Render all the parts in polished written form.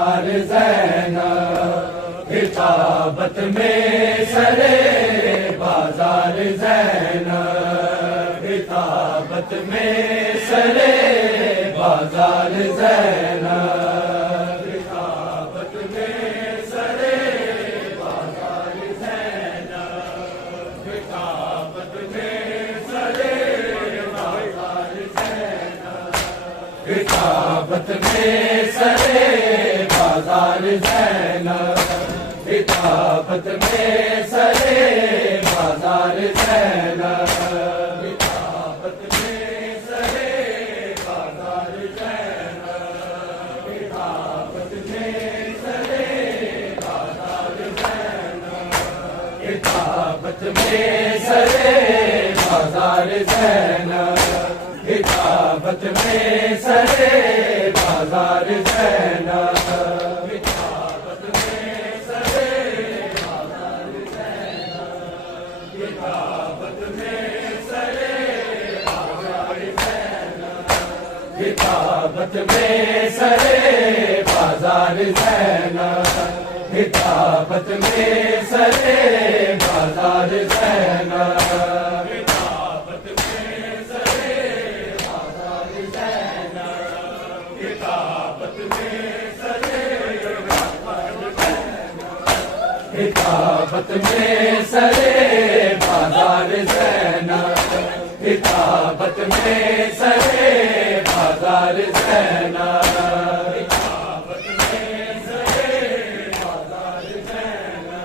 زینب خطابت میں سرے بازار زینب خطابت میں سرے بازار زینب خطابت میں سرے بازار زینب خطابت میں سرے بازار زینب خطابت میں سرے بازار زینب خطابت میں سرے بازار زینب خطابت میں سرے بازار زینب خطابت میں سرے بازار زینب خطابت میں سرے بازار زینب خطابت میں سرے بازار زینب خطابت میں سرے بازار زینب خطابت میں سرے بازار زینب خطابت میں سرے بازار زینب خطابت میں سرے خطابت میں سرے بازار زینب خطابت میں سرے بازار زینب خطابت میں سرے بازار زینب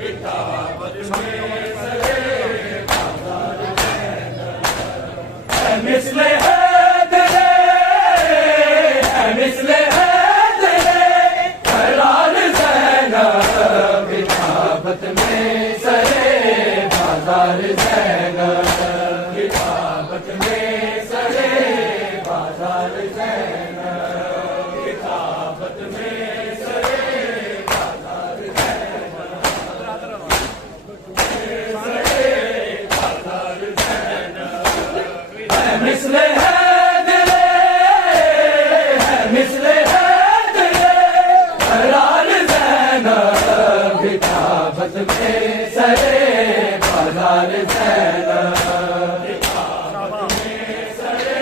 خطابت میں سرے بازار زینب اے مثل حیدر اے مثل حیدر قرار زینب خطابت میں سرے بازار زینب خطابت میں سرے بازار زینب خطابت میں سرے بازار زینب سرے بازار زینب اے مثل حیدر اے مثل حیدر قرار زینب خطابت میں سرے بازار زینب خطابت میں سرے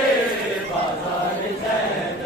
بازار زینب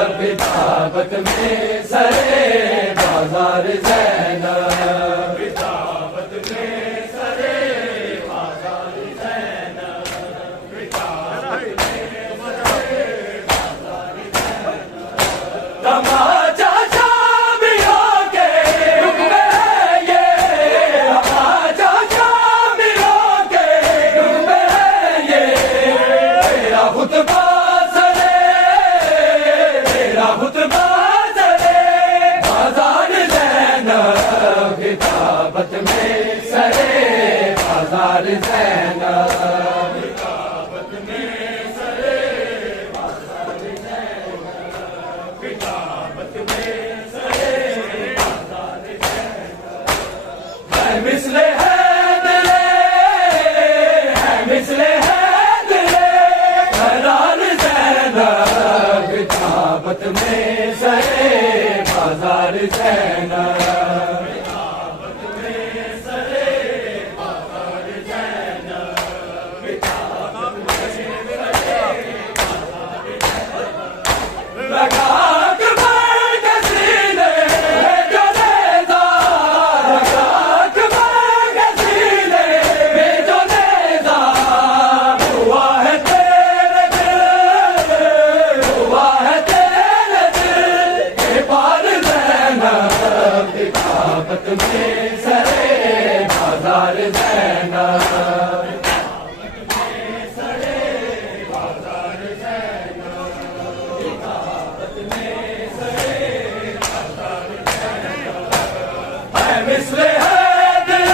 خطابت میں سرے بازار زینب خطابت میں سرے بازار زینب تماچا شامیوں کے رخ میں ہے یہ تماچا شامیوں کے رخ میں ہے یہ تیرا خطبہ خطابت میں سرے بازار زینب خطابت میں سرے بازار زینب خطابت میں سرے بازار زینب اے مثل حیدر اے مثل حیدر قرار زینب خطابت میں سرے بازار زینب خطابت میں سرے بازار زینب خطابت میں سرے بازار زینب خطابت میں سرے بازار زینب اے مثل حیدر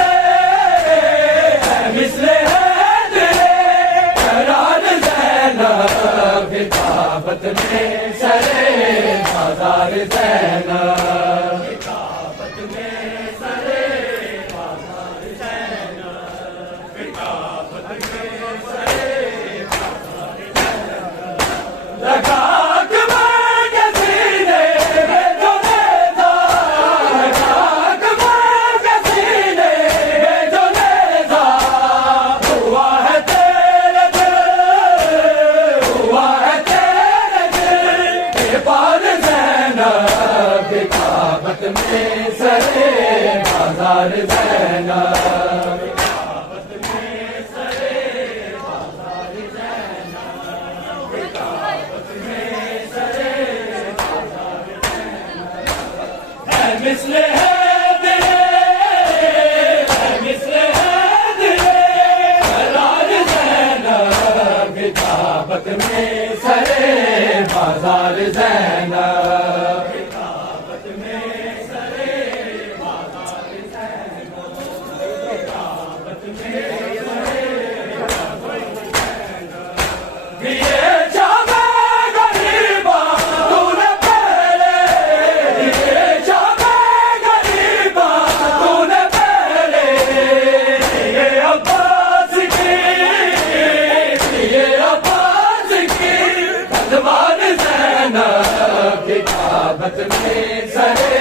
کتابت میں سرے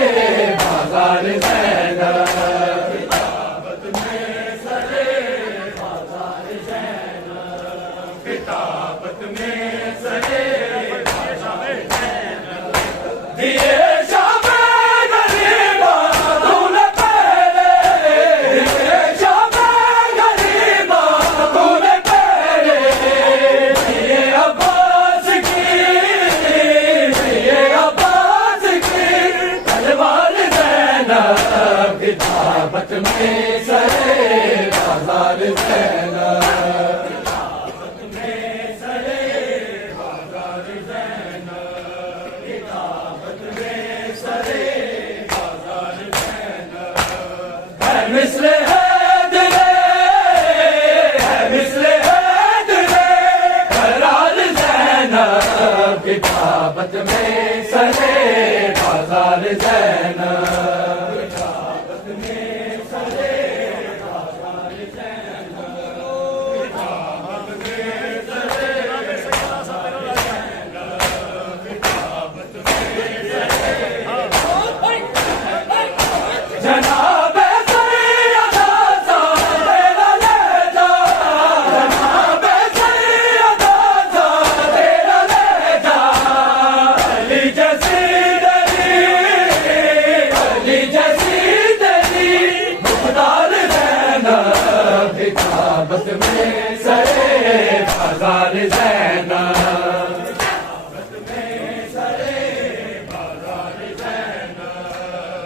بازار زینب کتابت میں سرے بازار زینب کتابت میں سرے بازار زینب دیے شام غریبا تو نہ پہلے دیے شام غریبا تو نہ پہلے دیے عباس کی کتابت میں سرے بازار زینب کتابت میں سرے بازار زینب کتابت میں سرے بازار زینب ہے مثل حیدر ہے مثل حیدر قرار زینب کتابت میں سرے بازار زینب کتابت میں سرے بازار زینب کتابت میں سرے بازار زینب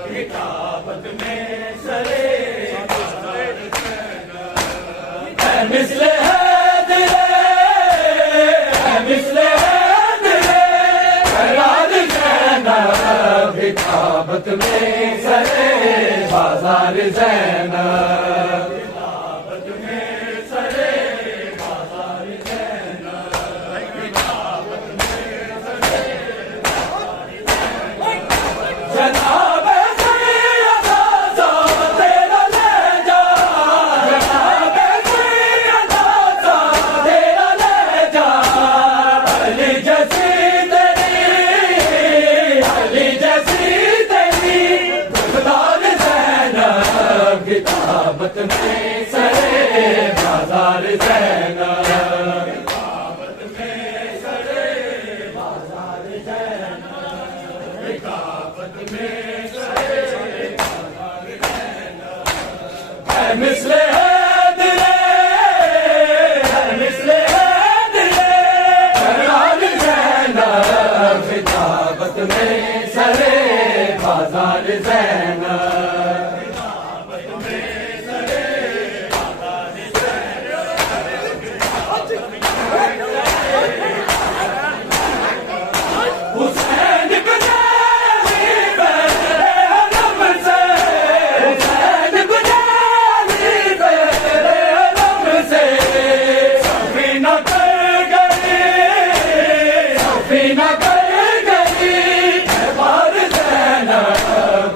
کتابت میں سرے بازار زینب ہے مثل حیدر ہے مثل حیدر قرار زینب کتابت میں سرے بازار زینب کتابت میں سرے بازار زینب کتابت میں سرے بازار زینب کتابت میں سرے بازار زینب ہے مثل حیدر ہے مثل حیدر قرار زینب کتابت میں سرے بازار زینب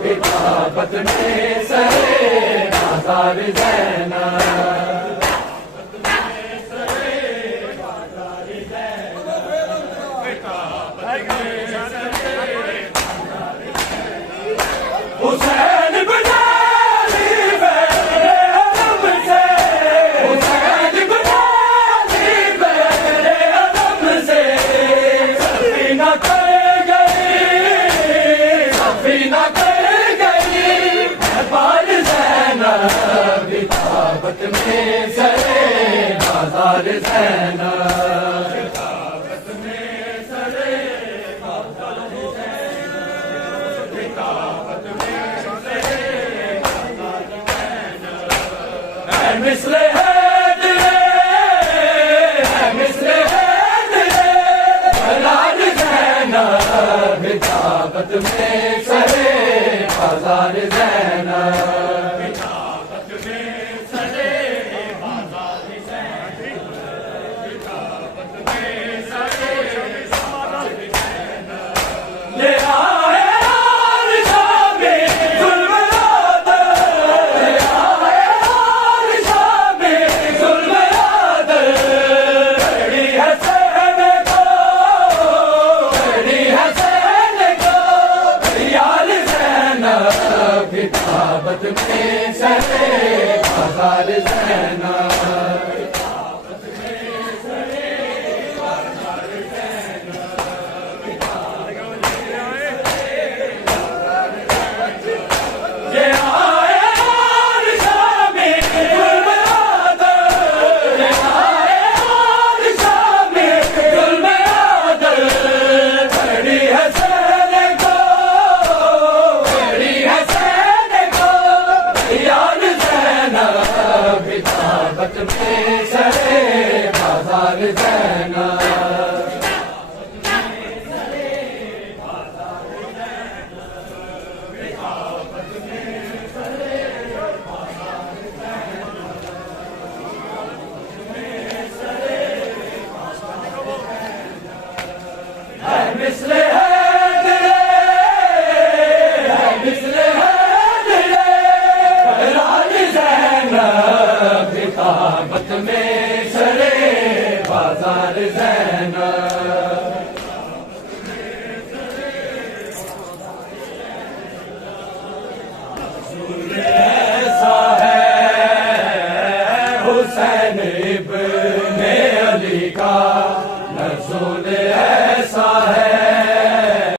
کتابت میں سرے بازار زینب حسین بجالی میرے علم سے حسین بجالی میرے علم سے سفینہ کر گئی سفینہ کتابت میں سرے بازار زینب کتابت میں سرے بازار زینب کتابت میں سرے بازار زینب ہے مثل حیدر ہے مثل حیدر قرار زینب کتابت میں سرے بازار زینب کتابت میں سرے بازار زینب میں سرے بازار زینب ایسا ہے حسین